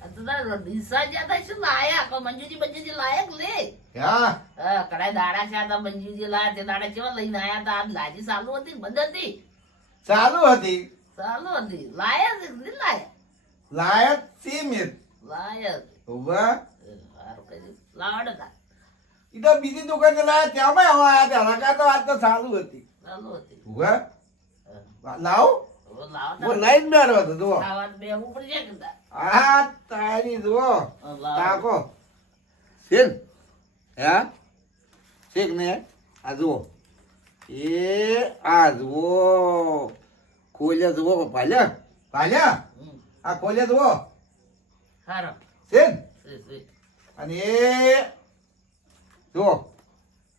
દિશા જ્યાં થાય શું લાયા કો મંજુજી લાયક લે હા કડાય દાડા છે આ મંજુજી લાયા તે દાડા કેવા લઈને આયા તા આ લાજી ચાલુ હતી બંધ હતી ચાલુ હતી લાયા છે નહીં લાયા લાયક સીમિત લાયા ઉભા સારું કરી લાવડ હતા ઈ તો બીજી દુકાન લાયા ત્યાંમાં હવે આયા હતા રકા તો આજ તો ચાલુ હતી ચાલુ હતી ઉભા લાવ હું લઈને બેઠો હતો જુઓ ખાવાનું બેહવું પડી જાય કે આ તારી જુઓ તાકો શેન હે શેક ને આ જુઓ આ જુઓ ખોલ્યા જુઓ ભાલ્યા આ ખોલ્યા જુઓ સારો શેન અને જુઓ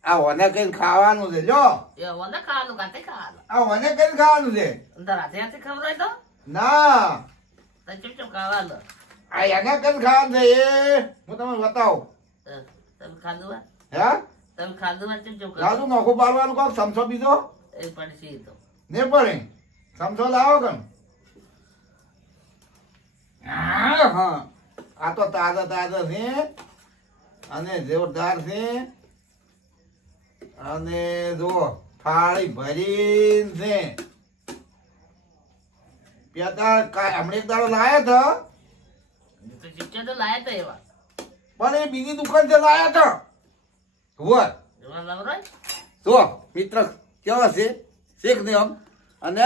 આ વને કઈ ખાવાનું છે જો એ વને ખાવાનું કાતે ખાવાનું આ વને કઈ ખાવાનું છે અંદર હાથે ખવડાય તો ના ચમ ખાવાનું આ એને કઈ ખાવાનું છે એ હું તમને બતાવું તમે ખાધું હે તમે ખાધું ચમ રાજુ નોખું પાડવાનું કોક સમસો બીજો એ પડશે તો ને પડે સમસો લાવો કન હા આ તો તાજા છે અને જોરદાર છે અને જો થાળી ભરી છે હમણાં એક દાડો લાયા તો ચિત્તા તો લાયા તા એવા પણ એ બીજી દુકાન થી લાયા હતા હોય એવા લવરાય જો મિત્ર કેવા છે શેખ ને આમ અને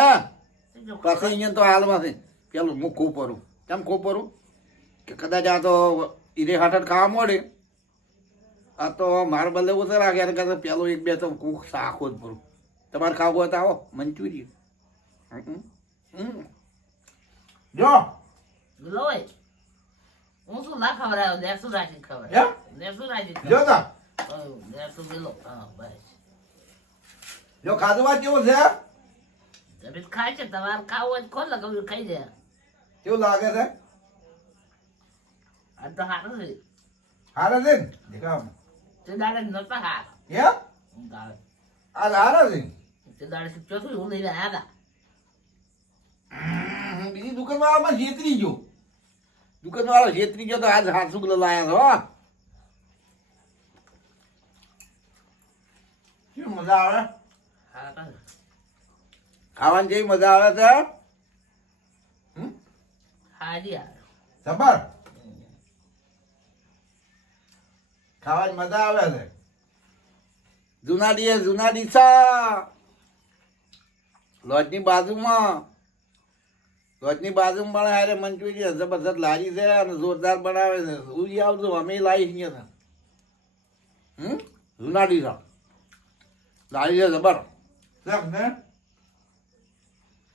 પછી અહીંયા તો હાલમાં છે પેલું હું ખૂબ પરું કેમ ખૂબ પરું કે કદાચ આ તો ઈરે હાટટ ખાવા મળે આ તો મારે બદલે ઓછા રાખે એને કરતા પેલું એક બે તો કૂક શાખો જ પરું તમારે ખાવું હોય તો આવો મંચુરિયન જો લોય હું શું ના ખવડાવ્યો દેસુ રાજી હે? ખવડાવ્યો દેસુ રાજી જો તા દેસુ મિલો હા બસ જો ખાધું કેવું છે તમે ખાય છે તમારે ખાવું હોય તો ખોલ લગાવ્યું ખાઈ જાય કેવું લાગે છે આ તો હારું છે હારે છે ને દેખાવ તે દાડે નતા હાર હે દાડે આ હારે છે તે દાડે ચોથું હું લઈને આવ્યા હતા બીજી દુકાન વાળામાં છેતરી ગયો દુકાન વાળો છેતરી ગયો તો આજ હાથ સુગલો લાયા છો શું મજા આવે હા ખાવાની જેવી મજા આવે છે હાજી આવે જબર ખાવાની મજા આવે છે જુના ડીસા લોજની બાજુમાં પણ હારે મંચુરિયન જબરદસ્ત લારી છે અને જોરદાર બનાવે છે ઉઈ આવજો અમે લાવી છીએ જુના ડીસા લારી છે જબર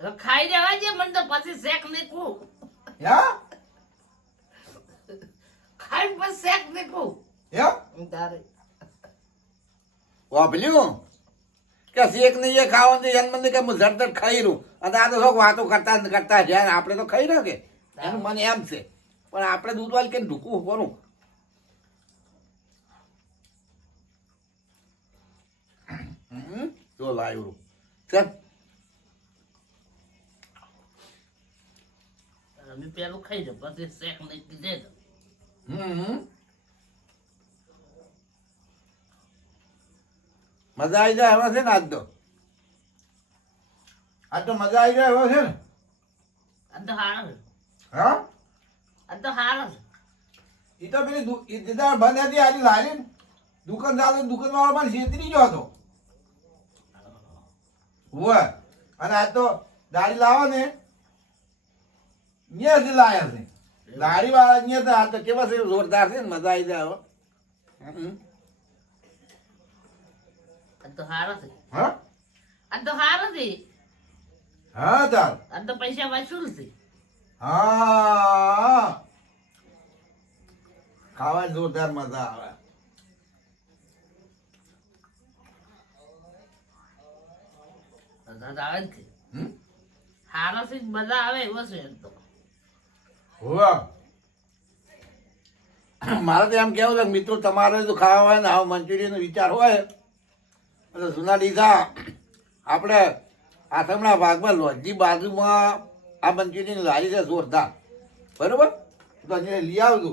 ને ખાઈ દેવા છે મને તો પછી શેક નીકળું યા ખાઈ પછી શેક નીકળું તારે વાપર્યું કે શેક નહીં એ ખાવાનું છે એમ મને કે હું ઝટઝટ ખાઈ રહું અને આ તો શોખ વાતો કરતા છે આપણે તો ખાઈ રહ્યો કે એનું મને એમ છે પણ આપણે દૂધ વાળી કે ઢૂકવું કરું જો લાવ્યું ચાલ અમે પેલું ખાઈ દઉં પછી શેક નીકળી દે મજા આવી જાય હવે છે ને આજ તો મજા આવી જાય હવે છે ને આ તો હારો છે હા આ તો હારો છે એ તો પેલી દીદાર બંધ હતી આજે લારી દુકાન વાળો પણ છેતરી ગયો હતો હોય અને આજ તો દાડી લાવો ને અહીંયાથી લાયા છે લારી વાળા અહીંયા તો આ તો કેવા છે જોરદાર છે ને મજા આવી જાય હવે આ તો હારો છે હા આ તો હારો છે હા ચાલ આ તો પૈસા વસૂલ છે હા ખાવાની જોરદાર મજા આવે બધા આવે છે હારો છે મજા આવે એવો છે એમ તો મારે તો એમ કેવું છે કે મિત્રો તમારે જો ખાવા હોય ને આવો મંચુરિયનનો વિચાર હોય એટલે જૂના ડીસા આપણે આથમણા ભાગમાં લોજની બાજુમાં આ મંચુરિયન લારી છે જોરદાર બરોબર તો હજી લઈ આવજો